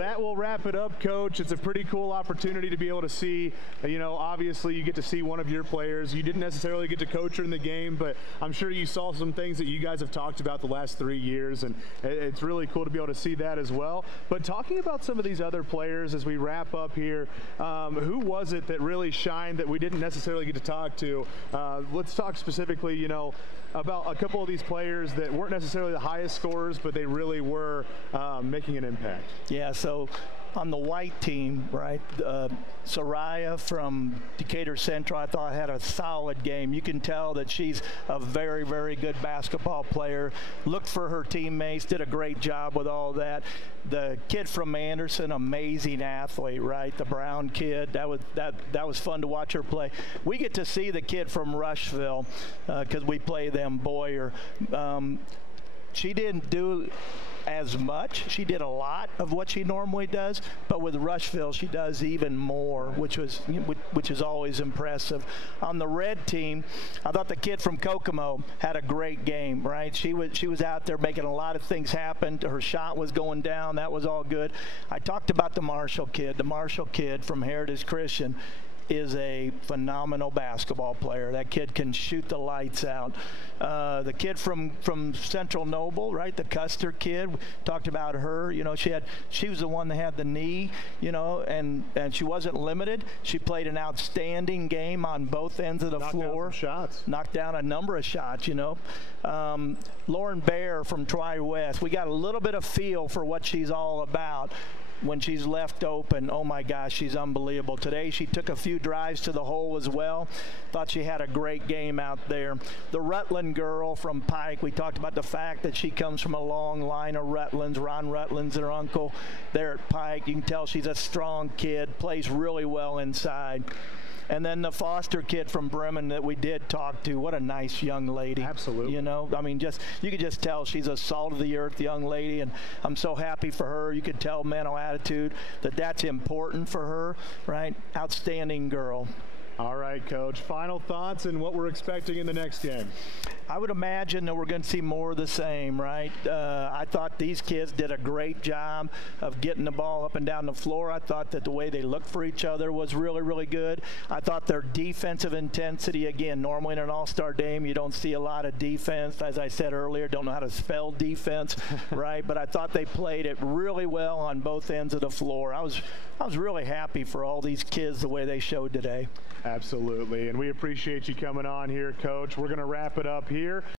That will wrap it up, Coach. It's a pretty cool opportunity to be able to see, obviously you get to see one of your players. You didn't necessarily get to coach her in the game, but I'm sure you saw some things that you guys have talked about the last 3 years, and it's really cool to be able to see that as well. But talking about some of these other players as we wrap up here, who was it that really shined that we didn't necessarily get to talk to? Let's talk specifically, about a couple of these players that weren't necessarily the highest scorers, but they really were making an impact. Yeah, so on the white team, right, Soraya from Decatur Central, I thought had a solid game. You can tell that she's a very, very good basketball player. Looked for her teammates, did a great job with all that. The kid from Anderson, amazing athlete, right? The Brown kid, that was fun to watch her play. We get to see the kid from Rushville because we play them Boyer. She didn't do as much. She did a lot of what she normally does, but with Rushville she does even more, which is always impressive. On the red team, I thought the kid from Kokomo had a great game, right? She was out there making a lot of things happen. Her shot was going down. That was all good. I talked about the Marshall kid. The Marshall kid from Heritage Christian is a phenomenal basketball player. That kid can shoot the lights out. The kid from Central Noble, right, the Custer kid, we talked about her. She was the one that had the knee, and she wasn't limited. She played an outstanding game on both ends of the floor. Knocked down a number of shots, Lauren Bear from Tri-West, we got a little bit of feel for what she's all about. When she's left open, oh my gosh, she's unbelievable. Today she took a few drives to the hole as well. Thought she had a great game out there. The Rutland girl from Pike, we talked about the fact that she comes from a long line of Rutlands. Ron Rutland's her uncle there at Pike. You can tell she's a strong kid, plays really well inside. And then the Foster kid from Bremen that we did talk to, what a nice young lady. Absolutely. You could just tell she's a salt of the earth young lady, and I'm so happy for her. You could tell mental attitude, that's important for her, right? Outstanding girl. All right, Coach. Final thoughts and what we're expecting in the next game. I would imagine that we're going to see more of the same, right? I thought these kids did a great job of getting the ball up and down the floor. I thought that the way they looked for each other was really, really good. I thought their defensive intensity, again, normally in an all-star game, you don't see a lot of defense. As I said earlier, don't know how to spell defense, right? But I thought they played it really well on both ends of the floor. I was really happy for all these kids the way they showed today. Absolutely, and we appreciate you coming on here, Coach. We're going to wrap it up here.